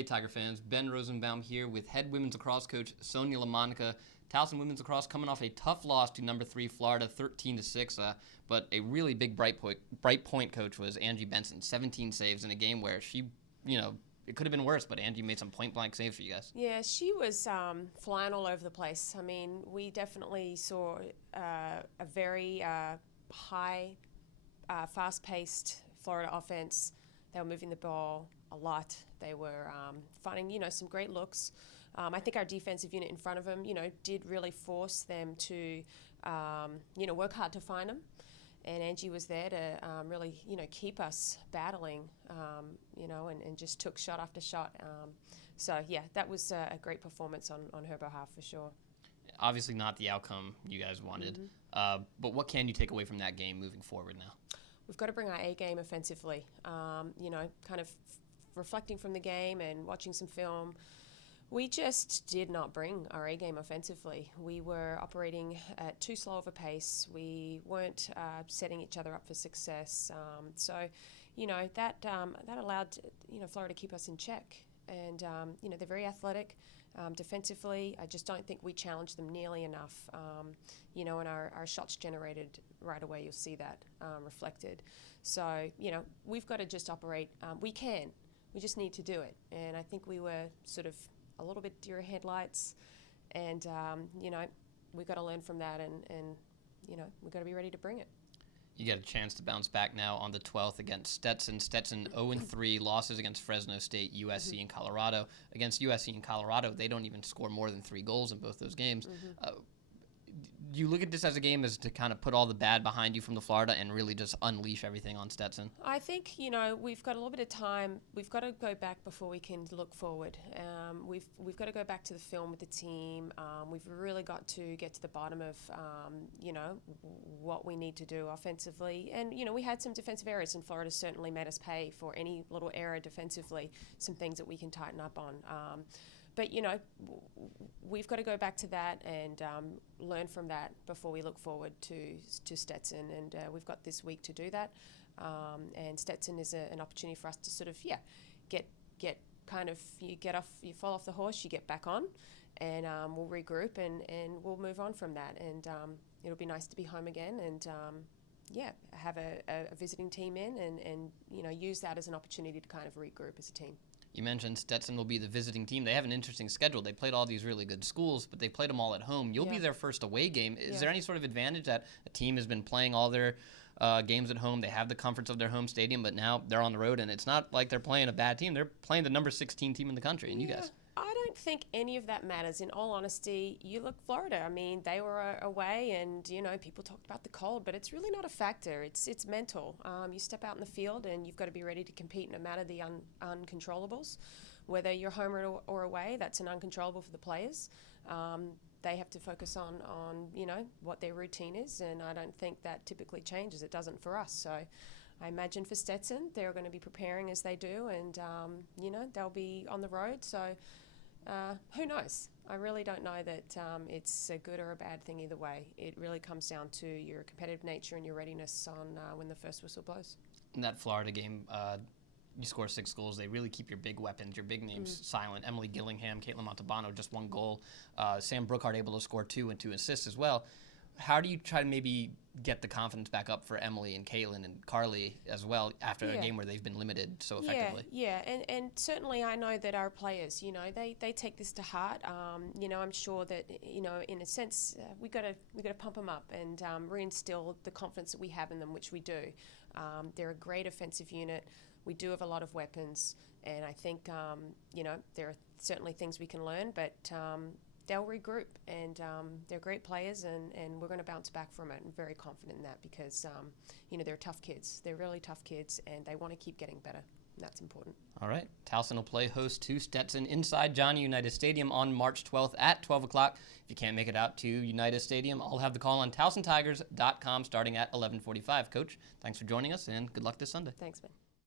Hey Tiger fans, Ben Rosenbaum here with head women's lacrosse coach Sonia Lamonica. Towson women's lacrosse coming off a tough loss to number 3 Florida, 13-6. But a really big bright point coach was Angie Benson, 17 saves in a game where she, it could have been worse, but Angie made some point-blank saves for you guys. Yeah, she was flying all over the place. I mean, we definitely saw a very high, fast-paced Florida offense. They were moving the ball a lot. They were finding, some great looks. I think our defensive unit in front of them, did really force them to, work hard to find them. And Angie was there to really, keep us battling, and just took shot after shot. So, yeah, that was a great performance on her behalf for sure. Obviously not the outcome you guys wanted, but what can you take away from that game moving forward now? We've got to bring our A game offensively. Kind of reflecting from the game and watching some film, we just did not bring our A game offensively. We were operating at too slow of a pace. We weren't setting each other up for success. That allowed Florida to keep us in check. And they're very athletic. Defensively, I just don't think we challenged them nearly enough. And our shots generated right away, you'll see that reflected. So, we've got to just operate. We just need to do it. And I think we were sort of a little bit deer headlights. And, we've got to learn from that and we've got to be ready to bring it. You get a chance to bounce back now on the 12th against Stetson. Stetson 0-3, losses against Fresno State, USC, and Colorado. Against USC and Colorado, they don't even score more than 3 goals in both those games. Do you look at this as a game as to kind of put all the bad behind you from the Florida and really just unleash everything on Stetson? I think, we've got a little bit of time. We've got to go back before we can look forward. We've got to go back to the film with the team. We've really got to get to the bottom of, what we need to do offensively. And, we had some defensive errors, and Florida certainly made us pay for any little error defensively, some things that we can tighten up on. But, we've got to go back to that and learn from that before we look forward to Stetson. And we've got this week to do that. And Stetson is an opportunity for us to sort of, get kind of, you fall off the horse, you get back on, and we'll regroup and we'll move on from that. And it'll be nice to be home again and, have a visiting team in and use that as an opportunity to kind of regroup as a team. You mentioned Stetson will be the visiting team. They have an interesting schedule. They played all these really good schools, but they played them all at home. You'll be their first away game. Is there any sort of advantage that a team has been playing all their games at home? They have the comforts of their home stadium, but now they're on the road, and it's not like they're playing a bad team. They're playing the number 16 team in the country, and you guys. I don't think any of that matters. In all honesty, you look Florida. I mean, they were away, and people talked about the cold, but it's really not a factor. It's mental. You step out in the field, and you've got to be ready to compete no matter the uncontrollables. Whether you're home or away, that's an uncontrollable for the players. They have to focus on what their routine is, and I don't think that typically changes. It doesn't for us. So I imagine for Stetson, they're going to be preparing as they do, and they'll be on the road. So who knows? I really don't know that it's a good or a bad thing either way. It really comes down to your competitive nature and your readiness on when the first whistle blows. In that Florida game, you score 6 goals. They really keep your big weapons, your big names silent. Emily Gillingham, Caitlin Montalbano, just 1 goal. Sam Brookhart able to score 2 and 2 assists as well. How do you try to maybe get the confidence back up for Emily and Caitlin and Carly as well after a game where they've been limited so effectively? And certainly I know that our players, they take this to heart. I'm sure that in a sense we got to pump them up and reinstill the confidence that we have in them, which we do. They're a great offensive unit. We do have a lot of weapons, and I think there are certainly things we can learn, but they'll regroup, and they're great players, and we're going to bounce back from it. I'm very confident in that because, they're tough kids. They're really tough kids, and they want to keep getting better. And that's important. All right. Towson will play host to Stetson inside Johnny Unitas Stadium on March 12th at 12 o'clock. If you can't make it out to Unitas Stadium, I'll have the call on TowsonTigers.com starting at 11:45. Coach, thanks for joining us, and good luck this Sunday. Thanks, man.